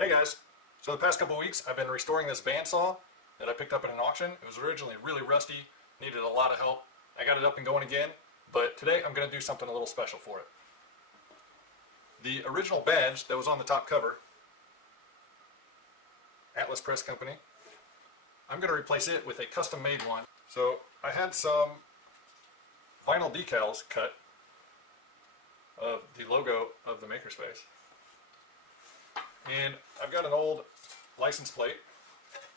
Hey guys, so the past couple of weeks I've been restoring this bandsaw that I picked up at an auction. It was originally really rusty, needed a lot of help. I got it up and going again, but today I'm going to do something a little special for it. The original badge that was on the top cover, Atlas Press Company, I'm going to replace it with a custom made one. So I had some vinyl decals cut of the logo of the makerspace. And I've got an old license plate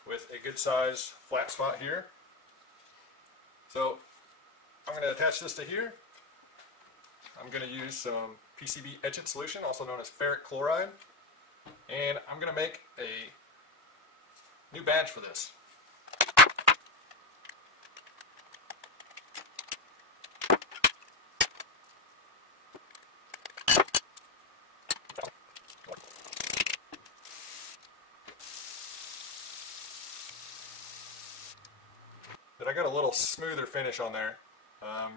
with a good size flat spot here. So I'm going to attach this to here. I'm going to use some PCB etching solution, also known as ferric chloride. And I'm going to make a new badge for this. But I got a little smoother finish on there.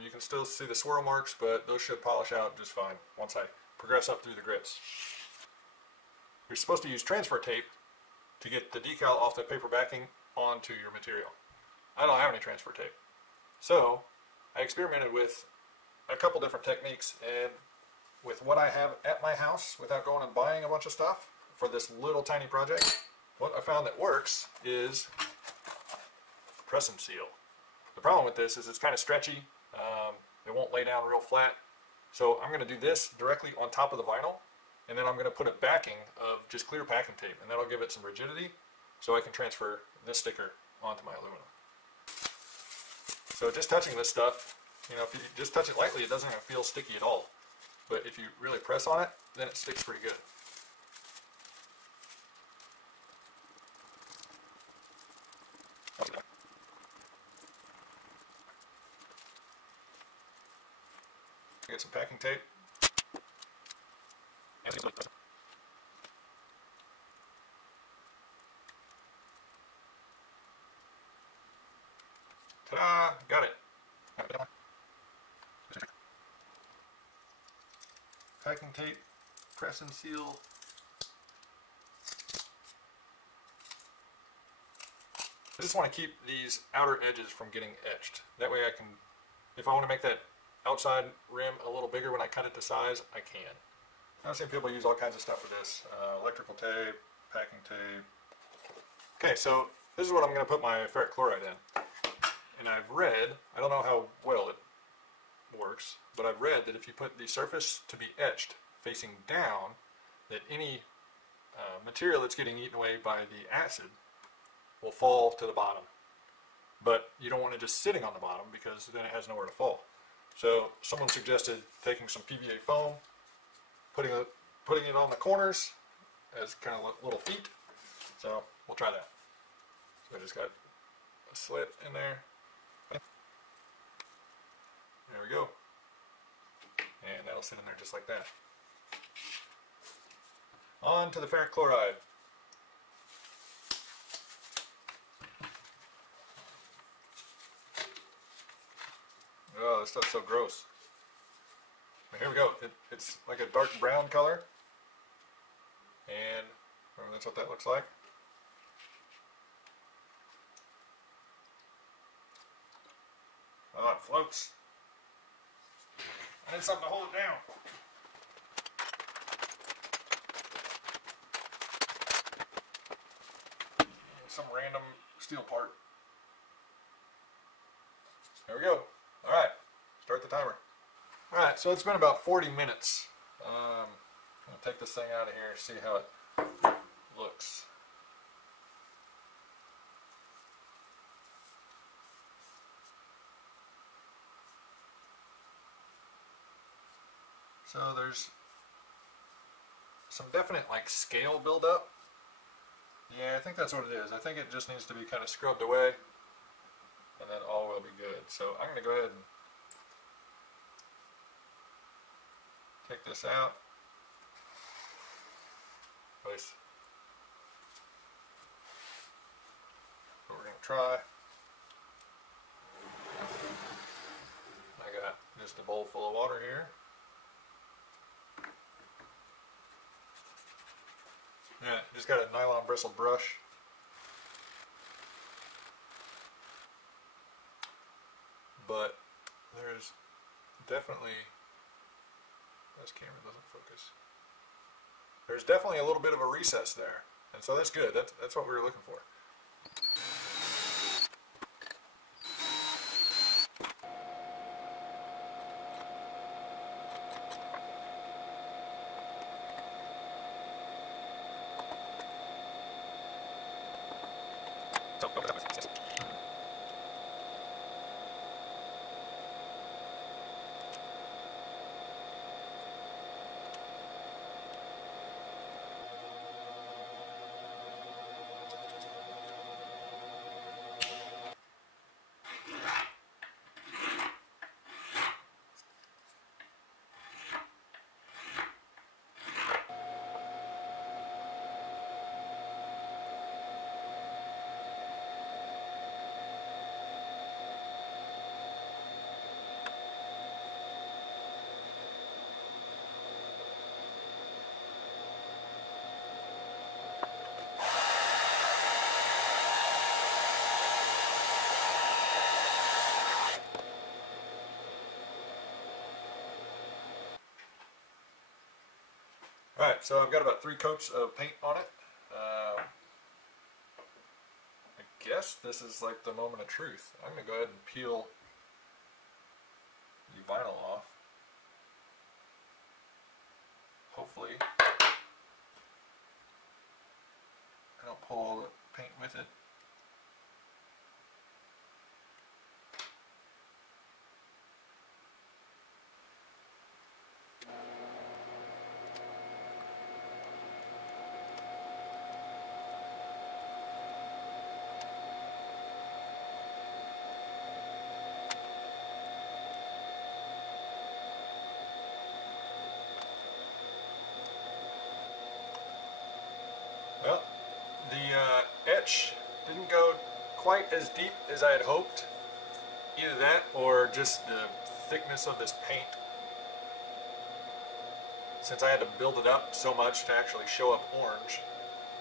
You can still see the swirl marks, but those should polish out just fine once I progress up through the grips. You're supposed to use transfer tape to get the decal off the paper backing onto your material. I don't have any transfer tape. So I experimented with a couple different techniques, and with what I have at my house without going and buying a bunch of stuff for this little tiny project, what I found that works is press and seal. The problem with this is it's kind of stretchy. It won't lay down real flat. So I'm going to do this directly on top of the vinyl, and then I'm going to put a backing of just clear packing tape, and that'll give it some rigidity so I can transfer this sticker onto my aluminum. So just touching this stuff, if you just touch it lightly, it doesn't even feel sticky at all. But if you really press on it, then it sticks pretty good. Get some packing tape. Ta-da! Got it. Packing tape, press and seal. I just want to keep these outer edges from getting etched. That way I can, if I want to make that outside rim a little bigger when I cut it to size, I can. I've seen people use all kinds of stuff for this. Electrical tape, packing tape. Okay, so this is what I'm going to put my ferric chloride in. And I've read, I don't know how well it works, but I've read that if you put the surface to be etched facing down, that any material that's getting eaten away by the acid will fall to the bottom. But you don't want it just sitting on the bottom, because then it has nowhere to fall. So someone suggested taking some PVA foam, putting it on the corners as kind of little feet. So we'll try that. So I just got a slit in there. There we go. And that'll sit in there just like that. On to the ferric chloride. Oh, this stuff's so gross. But here we go. It's like a dark brown color. And that's what that looks like. Oh, it floats. I need something to hold it down. Some random steel part. There we go. Alright, start the timer. Alright, so it's been about 40 minutes. I'm going to take this thing out of here and see how it looks. So there's some definite scale buildup. Yeah, I think that's what it is. I think it just needs to be kind of scrubbed away, and then all will be good. So I'm going to go ahead and take this out. Place. What we're going to try. I got just a bowl full of water here. Yeah, just got a nylon bristle brush. But there's definitely, this camera doesn't focus. There's definitely a little bit of a recess there. And so that's good. That's what we were looking for. Alright, so I've got about 3 coats of paint on it. I guess this is like the moment of truth. I'm going to go ahead and peel the vinyl off. Hopefully I don't pull all the paint with it. Well, the etch didn't go quite as deep as I had hoped. Either that or just the thickness of this paint. Since I had to build it up so much to actually show up orange,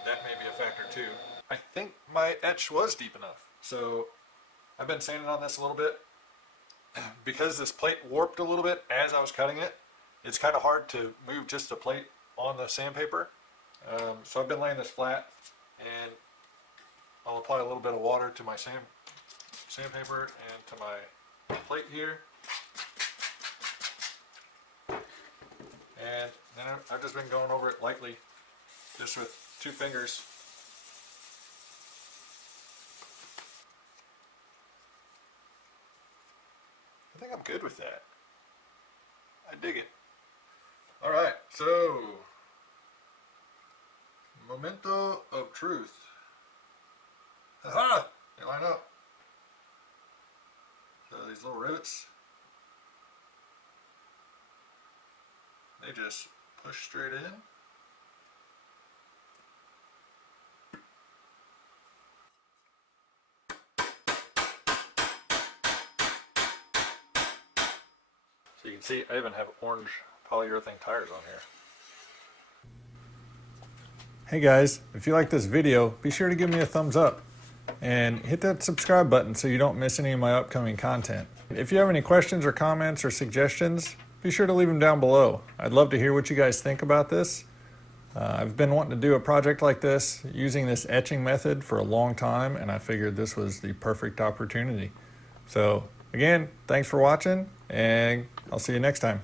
that may be a factor too. I think my etch was deep enough. So I've been sanding on this a little bit. Because this plate warped a little bit as I was cutting it, it's kind of hard to move just the plate on the sandpaper. So I've been laying this flat, and I'll apply a little bit of water to my sandpaper and to my plate here. And then I've just been going over it lightly, just with 2 fingers. I think I'm good with that. I dig it. Alright, so memento of truth. Aha! They line up. So these little rivets, they just push straight in. So you can see I even have orange polyurethane tires on here. Hey guys, if you like this video, be sure to give me a thumbs up and hit that subscribe button so you don't miss any of my upcoming content. If you have any questions or comments or suggestions, be sure to leave them down below. I'd love to hear what you guys think about this. I've been wanting to do a project like this using this etching method for a long time, and I figured this was the perfect opportunity. So again, thanks for watching, and I'll see you next time.